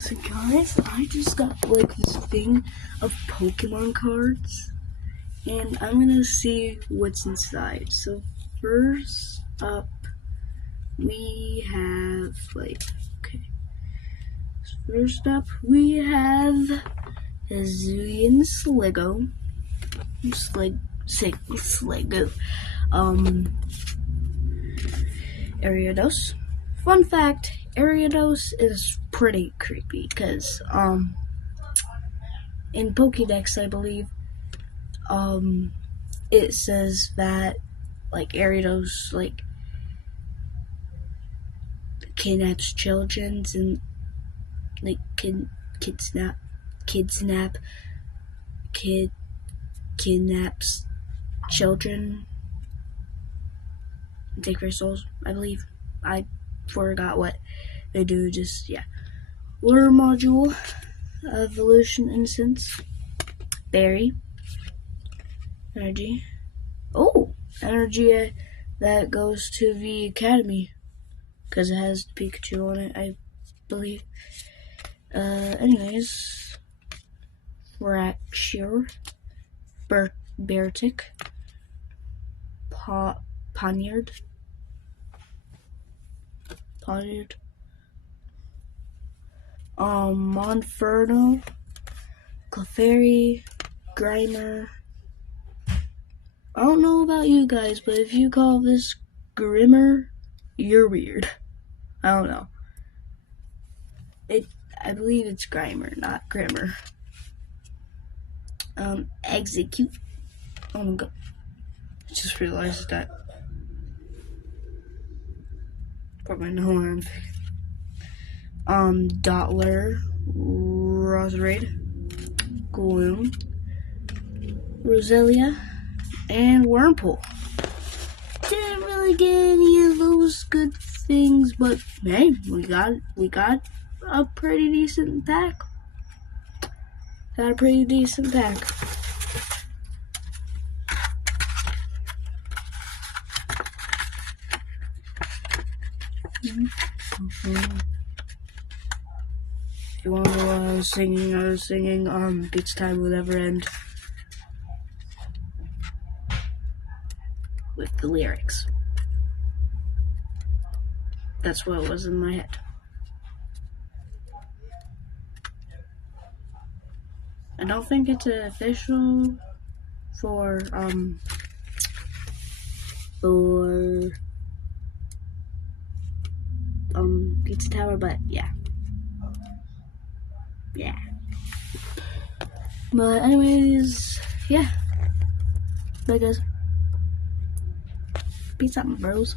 So guys, I just got like this thing of Pokemon cards, and I'm gonna see what's inside. So first up, we have first up we have a Zillion Slego, Ariados. Fun fact, Ariados is pretty creepy because in Pokédex, I believe, it says that Ariados kidnaps children and kidnaps children and take their souls, I believe. I forgot what they do, Lure module, evolution innocence, berry, energy. Oh, energy that goes to the academy because it has Pikachu on it, I believe. Anyways, Fracture, Bertic, Poniard, Monferno, Clefairy, Grimer. I don't know about you guys, but if you call this Grimmer, you're weird. I don't know. I believe it's Grimer, not Grimmer. Execute. Oh my god. I just realized that. Put my nose on. Dottler, Roserade, Gloom, Roselia, and Wurmple. Didn't really get any of those good things, but hey, we got a pretty decent pack. If you want to know what I was singing, Beats Time Will Never End with the lyrics. That's what was in my head. I don't think it's official for Pizza Tower, but yeah. But anyways, yeah. Bye guys. Peace out, my bros.